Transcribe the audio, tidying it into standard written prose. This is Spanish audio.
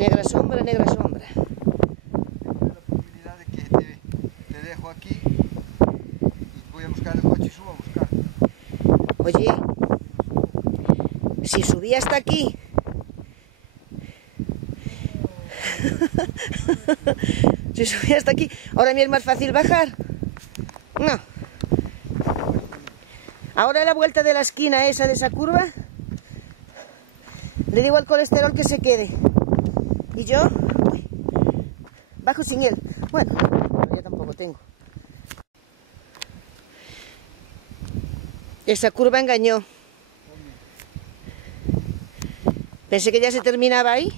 Negra sombra, negra sombra. Tengo la posibilidad de que te dejo aquí y voy a buscar el coche y subo a buscar. Oye, si subí hasta aquí... Si subí hasta aquí, ahora me es más fácil bajar. No. Ahora a la vuelta de la esquina esa de esa curva, le digo al colesterol que se quede. Y yo bajo sin él. Bueno, yo tampoco tengo. Esa curva engañó. Pensé que ya se terminaba ahí.